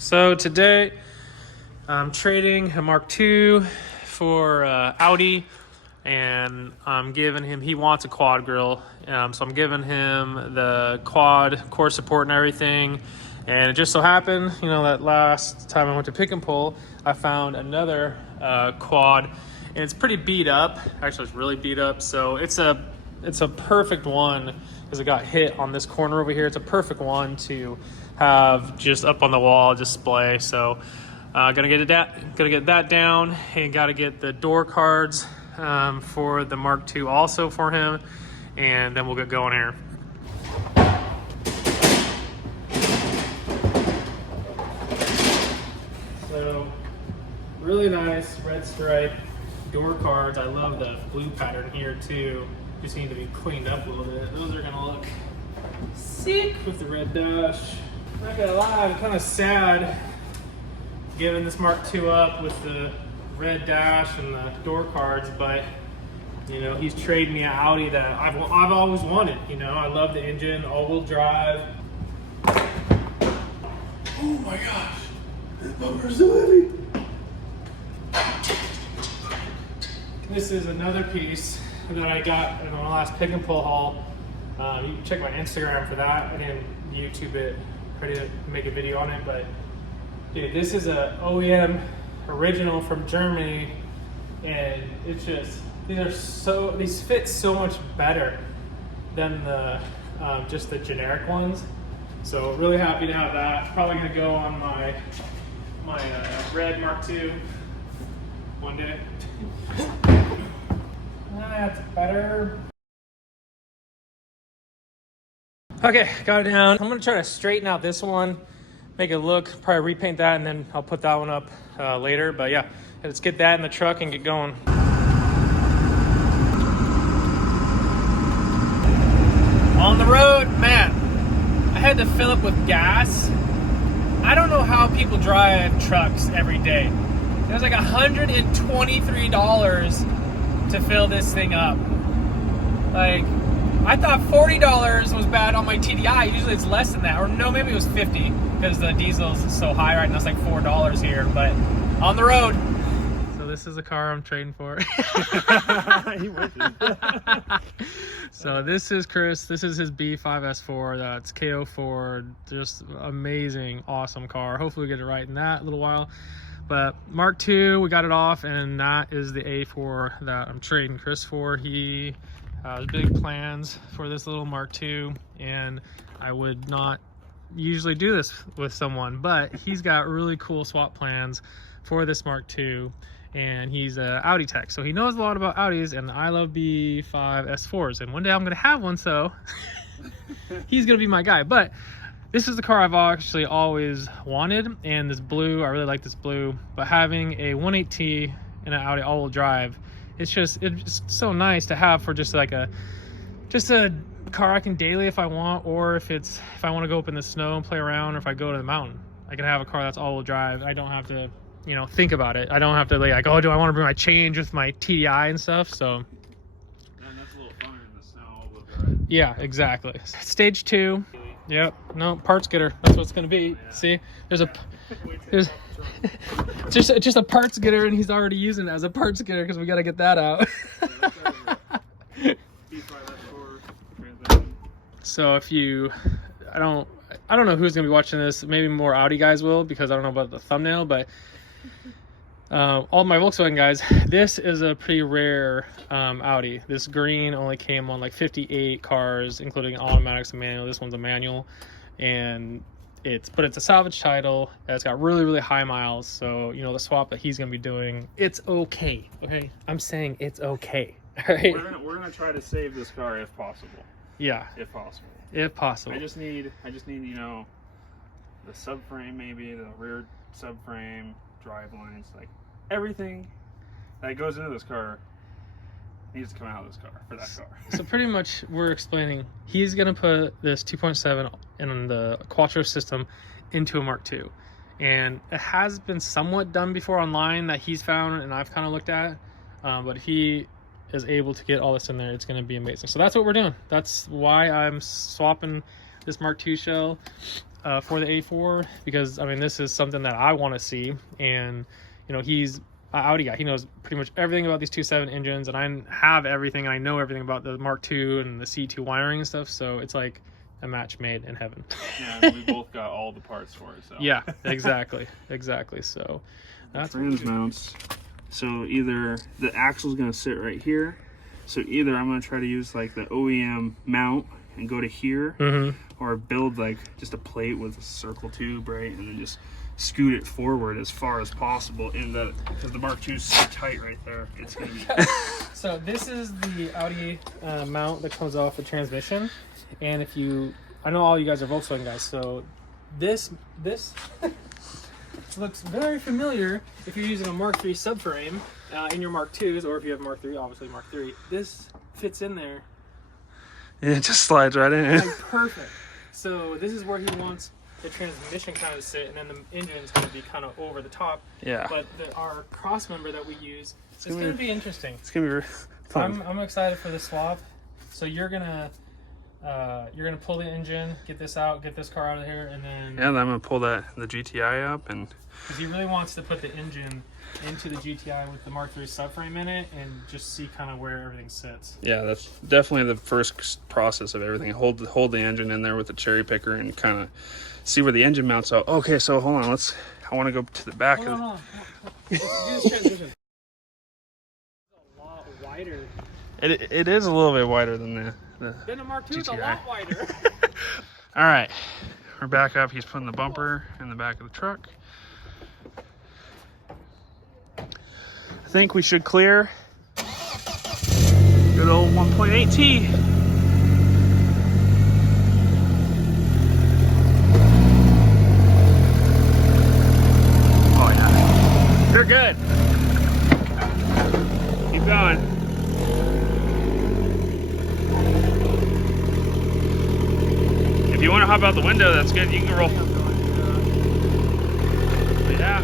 So today I'm trading a Mark II for Audi, and I'm giving him, he wants a quad grill, so I'm giving him the quad core support and everything. And it just so happened, you know, that last time I went to pick and pull, I found another quad, and it's pretty beat up. Actually, it's really beat up. So it's a perfect one because it got hit on this corner over here. It's a perfect one to have just up on the wall display. So gonna get that down, and gotta get the door cards for the Mark II also for him, and then we'll get going here. So really nice red stripe door cards. I love the blue pattern here too. Just need to be cleaned up a little bit. Those are gonna look sick with the red dash. Not gonna lie, I'm kind of sad giving this Mark II up with the red dash and the door cards, but you know, he's trading me an Audi that I've always wanted. You know, I love the engine, all-wheel drive. Oh my gosh, this bumper's so heavy. This is another piece that I got in the last pick and pull haul. You can check my Instagram for that. I didn't YouTube it, ready to make a video on it, but dude, this is a OEM original from Germany, and it's just, these fit so much better than the just the generic ones. So really happy to have that. Probably gonna go on my red Mark II one day. That's better. Okay, got it down. I'm gonna try to straighten out this one, make it look, probably repaint that, and then I'll put that one up later. But yeah, let's get that in the truck and get going. On the road, man, I had to fill up with gas. I don't know how people drive trucks every day. It was like $123 to fill this thing up. Like, I thought $40 was bad on my TDI. Usually it's less than that. Or no, maybe it was 50 because the diesel's so high right now. It's like $4 here, but on the road. So this is the car I'm trading for. He wishes. So this is Chris. This is his B5 S4. That's KO Ford. Just amazing, awesome car. Hopefully we get it right in that a little while. But Mark II, we got it off, and that is the A4 that I'm trading Chris for. He has big plans for this little Mark II, and I would not usually do this with someone, but he's got really cool swap plans for this Mark II, and he's an Audi tech, so he knows a lot about Audis, and I love B5 S4s, and one day I'm gonna have one, so he's gonna be my guy. But this is the car I've actually always wanted, and this blue, I really like this blue, but having a 1.8T and an Audi all-wheel drive, it's so nice to have for just like a car I can daily if I want, or if I want to go up in the snow and play around, or if I go to the mountain, I can have a car that's all-wheel drive. I don't have to, you know, think about it. I don't have to like, oh, do I want to bring my change with my TDI and stuff? So And that's a little funner in the snow all-wheel drive. yeah, exactly. Stage 2. Yep. No, parts getter. That's what it's gonna be. Yeah. See, there's just a parts getter, and he's already using it as a parts getter because we got to get that out. So if you, I don't know who's gonna be watching this. Maybe more Audi guys will, because I don't know about the thumbnail, but all my Volkswagen guys, this is a pretty rare Audi. This green only came on like 58 cars, including automatics and manual. This one's a manual, and it's a salvage title. It's got really, really high miles. So, you know, the swap that he's gonna be doing, it's okay. Okay, I'm saying it's okay. All right. We're gonna try to save this car if possible. Yeah. If possible. If possible. I just need, you know, the subframe, maybe the rear subframe, drive lines, like everything that goes into this car needs to come out of this car for that car. So pretty much we're explaining, he's gonna put this 2.7 in the Quattro system into a Mark II, and it has been somewhat done before online that he's found and I've kind of looked at, but if he is able to get all this in there, it's going to be amazing. So that's what we're doing. That's why I'm swapping this Mark II shell. for the 84, because I mean this is something that I want to see, and you know he's an Audi guy. He knows pretty much everything about these 2.7 engines, and I have everything. And I know everything about the Mark II and the C2 wiring and stuff. So it's like a match made in heaven. Yeah, we both got all the parts for it. So. Yeah, exactly, exactly. So that's trans mounts. So either the axle's gonna sit right here. So either I'm gonna try to use like the OEM mount and go to here, or build like just a plate with a circle tube, right, and then just scoot it forward as far as possible in the, because the Mark II is so tight right there. It's gonna be. So this is the Audi mount that comes off the transmission, and if you, I know all you guys are Volkswagen guys, so this looks very familiar if you're using a Mark III subframe in your Mark IIs, or if you have Mark III, obviously Mark III. This fits in there. Yeah, it just slides right in. Like perfect. So this is where he wants the transmission kind of to sit, and then the engine's going to be kind of over the top. Yeah. But our cross member that we use, it's going to be interesting. It's going to be fun. I'm excited for the swap. So you're gonna pull the engine, get this out, get this car out of here, and then. Yeah, then I'm gonna pull the GTI up, and. Because he really wants to put the engine into the GTI with the Mark III subframe in it, and just see kind of where everything sits. Yeah, that's definitely the first process of everything. Hold the engine in there with the cherry picker and kind of see where the engine mounts out. Okay, so hold on, I want to go to the back. Hold on. Let's do this transition. It's a lot wider. It is a little bit wider than the Then the Mark II GTI. is a lot wider. All right, we're back up. He's putting the bumper in the back of the truck. I think we should clear. Good old 1.8T. Oh yeah, you're good. Keep going. If you want to hop out the window, that's good. You can roll. But yeah.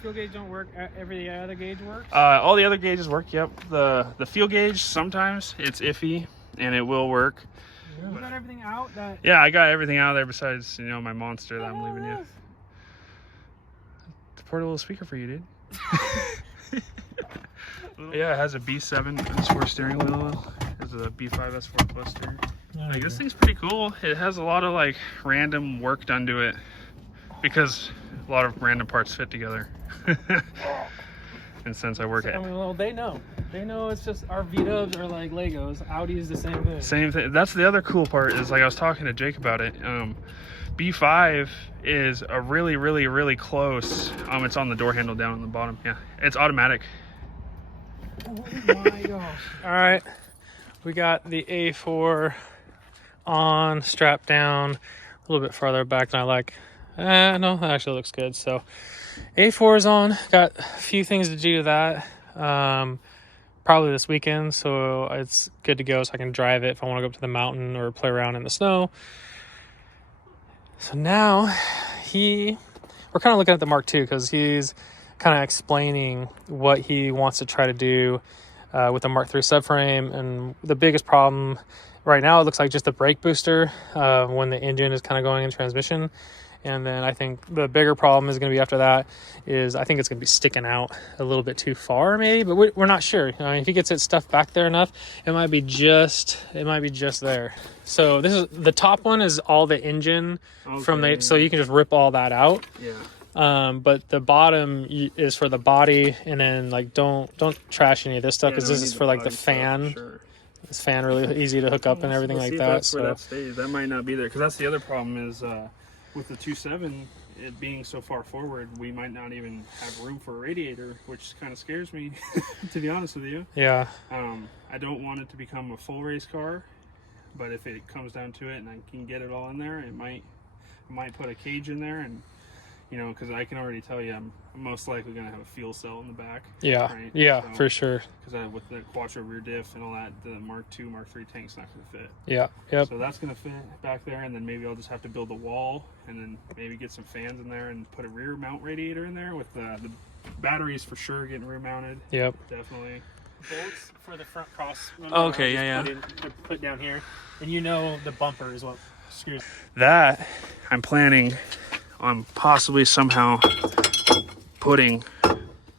Fuel gauge don't work. Every other gauge works. All the other gauges work. Yep. The fuel gauge sometimes it's iffy, and it will work. Yeah. You got everything out. Yeah, I got everything out of there besides my monster that I'm leaving you. It's a portable speaker for you, dude. Yeah, it has a B7 S4 steering wheel. There's a B5 S4 Plus steering. Like, this thing's pretty cool. It has a lot of like random work done to it because a lot of random parts fit together. And since I work at, well, they know it's just our V-dubs are like Legos. Audi is the same thing. Same thing. That's the other cool part is, like, I was talking to Jake about it. B5 is a really close. It's on the door handle down on the bottom. Yeah, it's automatic. Oh my gosh. All right, we got the A4 on, strapped down, a little bit farther back than I like. No, that actually looks good. So A4 is on. Got a few things to do to that. Probably this weekend, so it's good to go, so I can drive it if I want to go up to the mountain or play around in the snow. So now we're kind of looking at the Mark II because he's kind of explaining what he wants to try to do with the Mark III subframe. And the biggest problem right now, it looks like just the brake booster when the engine is kind of going in transmission. And then I think the bigger problem is going to be after that is I think it's going to be sticking out a little bit too far maybe, but we're not sure. If he gets it stuffed back there enough, it might be just there. So this is the top one is all the engine so you can just rip all that out. Yeah. But the bottom is for the body, and then like don't trash any of this stuff because this is for like the fan. Sure. This fan really easy to hook up and everything like that. That's where that stays. That might not be there because that's the other problem is with the 2.7, it being so far forward, we might not even have room for a radiator, which kind of scares me, to be honest with you. Yeah. I don't want it to become a full race car, but if it comes down to it and I can get it all in there, I might put a cage in there, and because I can already tell you I'm most likely going to have a fuel cell in the back. Yeah, right? yeah, so, for sure. Because with the Quattro rear diff and all that, the Mark II, Mark III tank's not going to fit. Yeah, yep. So that's going to fit back there, and then maybe I'll just have to build a wall and then maybe get some fans in there and put a rear mount radiator in there with the batteries for sure getting rear mounted. Yep. Definitely. bolts for the front cross. Okay, yeah. They're put down here, and you know the bumper is what screws. That I'm planning on possibly somehow putting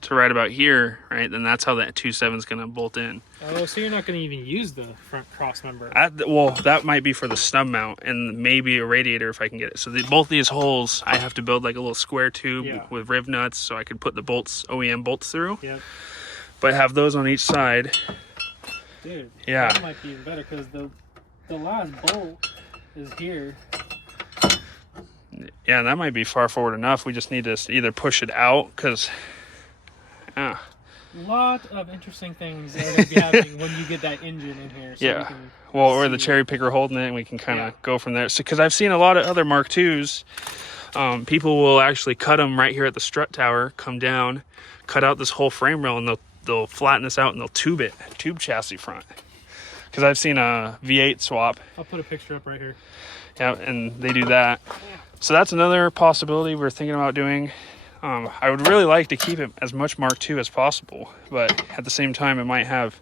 to right about here, right? Then that's how that 2.7 is going to bolt in. Oh, so you're not going to even use the front cross member? Well, that might be for the snub mount and maybe a radiator if I can get it. So both these holes, I have to build like a little square tube with riv nuts so I could put the bolts, OEM bolts through. Yep. But have those on each side. Dude, yeah, that might be even better because the last bolt is here. Yeah, that might be far forward enough. We just need to either push it out because... A lot of interesting things that are going to be happening when you get that engine in here. So yeah. Well, or the cherry picker holding it, and we can kind of go from there. So, because I've seen a lot of other Mark IIs, people will actually cut them right here at the strut tower, come down, cut out this whole frame rail, and they'll flatten this out and they'll tube chassis front. Because I've seen a V8 swap. I'll put a picture up right here. Yeah, and they do that. So that's another possibility we're thinking about doing. I would really like to keep it as much Mark II as possible, but at the same time, it might have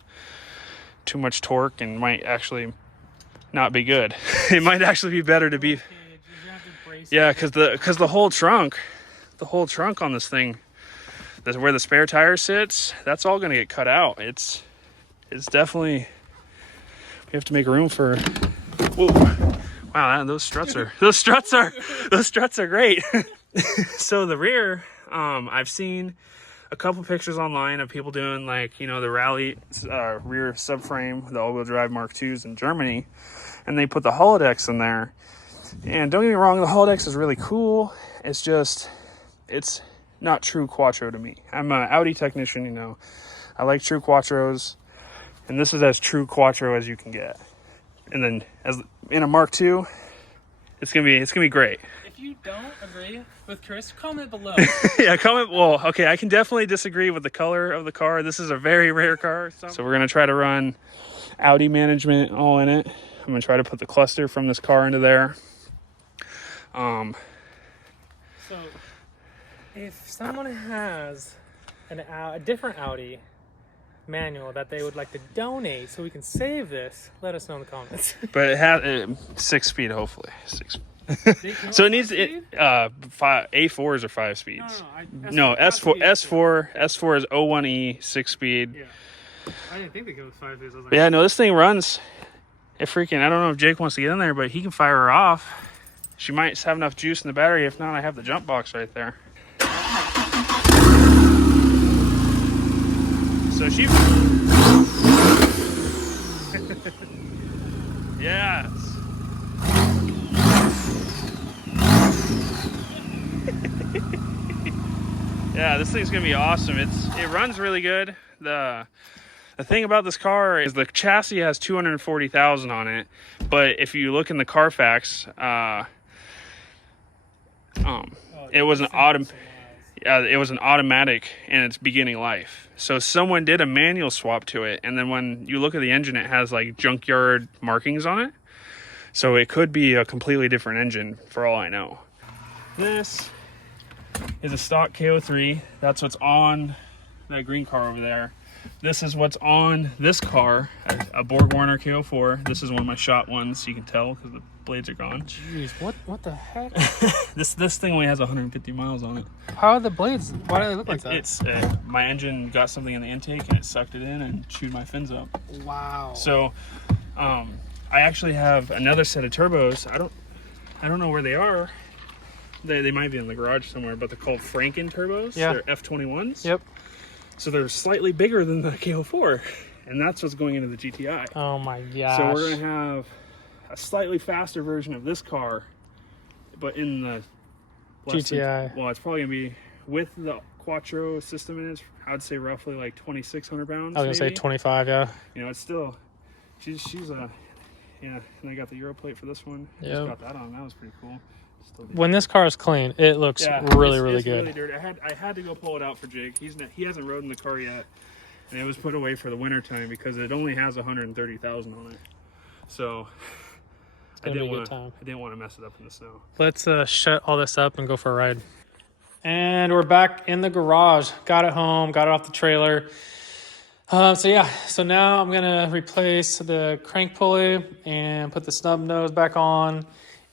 too much torque and might actually not be good. It might actually be better to be, yeah, because the whole trunk on this thing, that's where the spare tire sits. That's all going to get cut out. It's definitely, we have to make room for. Whoa. Wow, those struts are great. So the rear, I've seen a couple pictures online of people doing like, the rally rear subframe, the all-wheel drive Mark IIs in Germany, and they put the holodecks in there. And don't get me wrong, the holodeck is really cool. It's just, it's not true Quattro to me. I'm an Audi technician, I like true Quattros, and this is as true Quattro as you can get. And then as in a Mark II, it's gonna be great. If you don't agree with Chris, comment below. Yeah, comment. Well, okay, I can definitely disagree with the color of the car. This is a very rare car. So we're gonna try to run Audi management all in it. I'm gonna try to put the cluster from this car into there. So if someone has a different Audi manual that they would like to donate so we can save this, let us know in the comments. But it has 6-speed, hopefully. 6. So it needs A4s or 5 speeds. No, S4 is 01E 6-speed. Yeah, I didn't think they go with 5 speeds. Like, yeah, no, this thing runs. It freaking, I don't know if Jake wants to get in there, but he can fire her off. She might have enough juice in the battery. If not, I have the jump box right there. So she... Yes. Yeah, this thing's gonna be awesome. It runs really good. The thing about this car is the chassis has 240,000 on it, but if you look in the Carfax, it was an automatic in its beginning life. So someone did a manual swap to it, and then when you look at the engine, it has like junkyard markings on it. So it could be a completely different engine for all I know. This is a stock KO3. That's what's on that green car over there. This is what's on this car, a Borg Warner KO4. This is one of my shot ones, you can tell because the blades are gone. Jeez, what the heck? This thing only has 150 miles on it. How are the blades? Why do they look like that? It's my engine got something in the intake and it sucked it in and chewed my fins up. Wow. So, I actually have another set of turbos. I don't know where they are. They might be in the garage somewhere, but they're called Franken turbos. Yeah. They're F21s. Yep. So they're slightly bigger than the KO4, and that's what's going into the GTI. Oh my gosh. So we're gonna have a slightly faster version of this car, but in the GTI. Well, it's probably gonna be with the Quattro system in it. I'd say roughly like 2,600 pounds. I was gonna say 25. Yeah. It's still, she's a, yeah. And I got the Euro plate for this one. Yeah. Just got that on. That was pretty cool. When this car is clean, it looks really good. Really dirty. I had to go pull it out for Jake. He hasn't rode in the car yet, and it was put away for the winter time because it only has 130,000 on it. So I didn't want to mess it up in the snow. Let's shut all this up and go for a ride. And we're back in the garage. Got it home. Got it off the trailer. So yeah, so now I'm gonna replace the crank pulley and put the snub nose back on.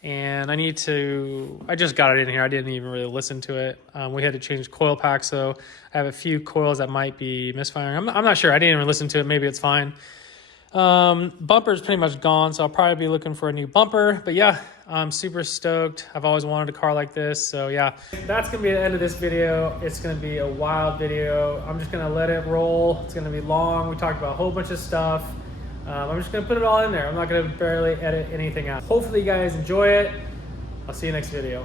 And I just got it in here. I didn't even really listen to it. We had to change coil packs, so I have a few coils that might be misfiring. I'm not sure. I didn't even listen to it. Maybe it's fine. Bumper's pretty much gone, so I'll probably be looking for a new bumper. But yeah, I'm super stoked. I've always wanted a car like this, so yeah. That's gonna be the end of this video. It's gonna be a wild video. I'm just gonna let it roll. It's gonna be long. We talked about a whole bunch of stuff. I'm just gonna put it all in there. I'm not gonna barely edit anything out. Hopefully you guys enjoy it. I'll see you next video.